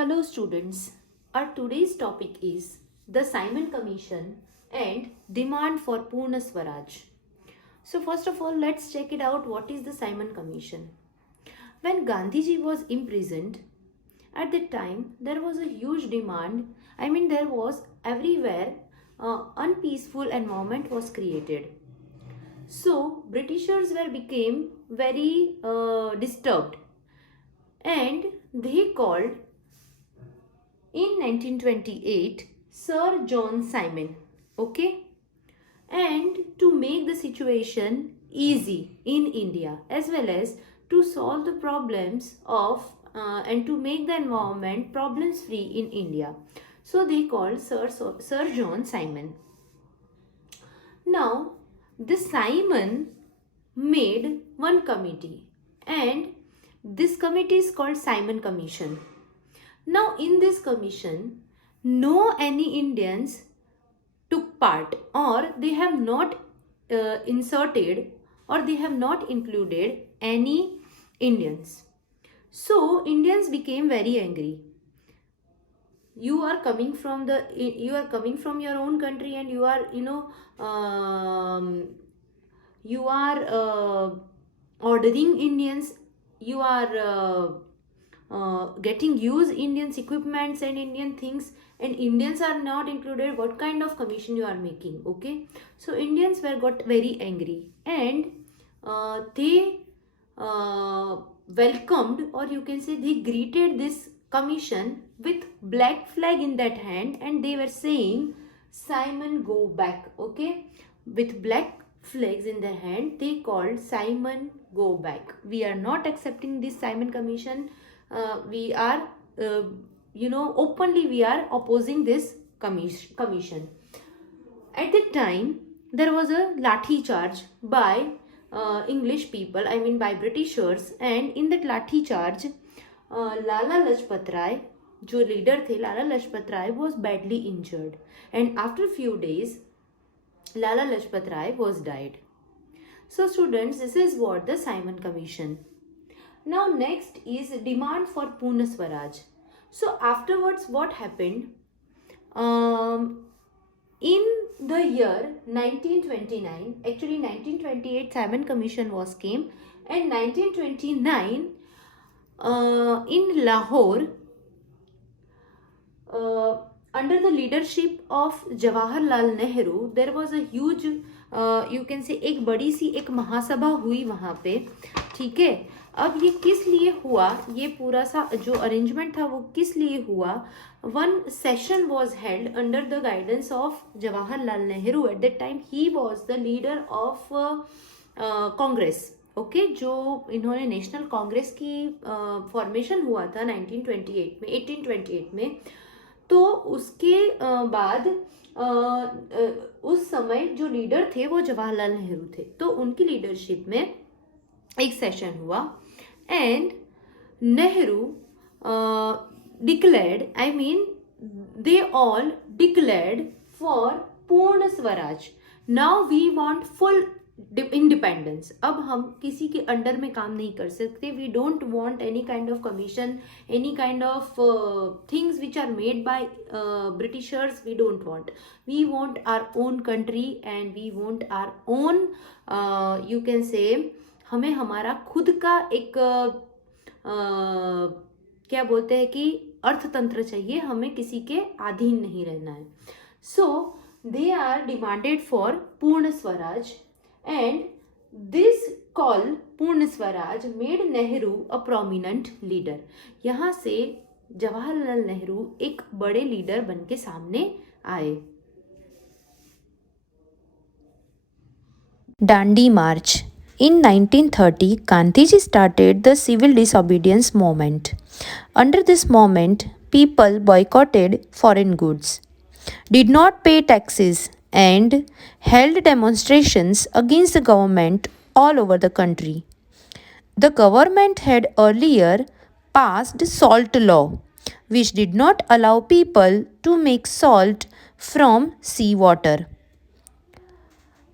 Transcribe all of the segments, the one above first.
Hello students, our today's topic is the Simon Commission and demand for Purna Swaraj. So first of all, let's check it out. What is the Simon Commission? When Gandhiji was imprisoned, at that time there was a huge demand. There was everywhere unpeaceful environment was created. So Britishers were became very disturbed, and they called in 1928 Sir John Simon. Okay, and to make the situation easy in India, as well as to solve the problems of and to make the environment problems free in India, so they called Sir John Simon. Now this Simon made one committee, and this committee is called Simon Commission. Now in this commission, no any Indians took part, or they have not inserted, or they have not included any Indians. So Indians became very angry. You are coming from your own country, and you are you are ordering Indians, you are getting used Indians equipments and Indian things, and Indians are not included. What kind of commission you are making? Okay, so Indians were got very angry, and they welcomed, or you can say they greeted this commission with black flag in that hand, and they were saying, Simon, go back. Okay, with black flags in their hand, they called, Simon, go back. We are not accepting this Simon Commission. We are openly we are opposing this commission. At that time there was a lathi charge by English people, by Britishers, and in that lathi charge Lala Lajpat Rai, जो leader थे Lala Lajpat Rai, was badly injured, and after few days Lala Lajpat Rai was died. So students, this is what the Simon Commission. Now next is demand for Purna Swaraj. So afterwards what happened? In the year 1929, actually 1928 Simon Commission was came, and 1929 in Lahore, under the leadership of Jawaharlal Nehru, there was a huge you can say एक बड़ी सी एक महासभा हुई वहाँ पे. ठीक है, अब ये किस लिए हुआ, ये पूरा सा जो अरेंजमेंट था वो किस लिए हुआ? One session was held under the guidance of Jawaharlal Nehru. At that time he was the leader of Congress. Okay, जो इन्होंने नेशनल कांग्रेस की फॉर्मेशन हुआ था 1828 में. तो उसके बाद उस समय जो लीडर थे वो जवाहरलाल नेहरू थे. तो उनकी लीडरशिप में एक सेशन हुआ, and Nehru declared, they all declared for पूर्ण Swaraj. Now we want full independence. अब हम किसी के अंडर में काम नहीं कर सकते. We don't want any kind of commission, any kind of things which are made by Britishers. We don't want. We want our own country, and we want our own you can say, हमें हमारा खुद का एक क्या बोलते हैं कि अर्थतंत्र चाहिए. हमें किसी के अधीन नहीं रहना है. So they are demanded for पूर्ण स्वराज, and this call पूर्ण Swaraj made Nehru a prominent leader. यहाँ से जवाहरलाल नेहरू एक बड़े लीडर बन के सामने आए. Dandi March. In 1930, Gandhiji started the civil disobedience movement. Under this movement, people boycotted foreign goods, did not pay taxes, and held demonstrations against the government all over the country. The government had earlier passed salt law, which did not allow people to make salt from seawater.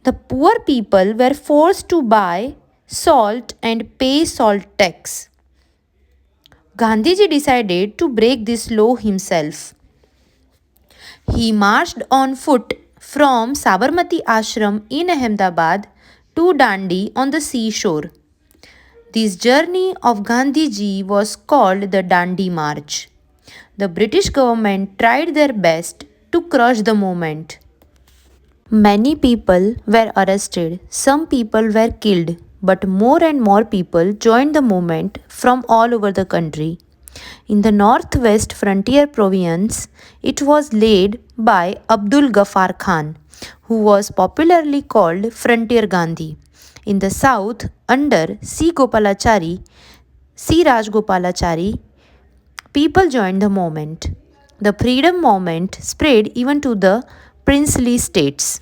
The poor people were forced to buy salt and pay salt tax. Gandhiji decided to break this law himself. He marched on foot from Sabarmati Ashram in Ahmedabad to Dandi on the seashore. This journey of Gandhiji was called the Dandi March. The British government tried their best to crush the movement. Many people were arrested, some people were killed, but more and more people joined the movement from all over the country. In the northwest frontier province, it was led by Abdul Ghaffar Khan, who was popularly called Frontier Gandhi. In the south, under C. Rajgopalachari, people joined the movement. The freedom movement spread even to the princely states.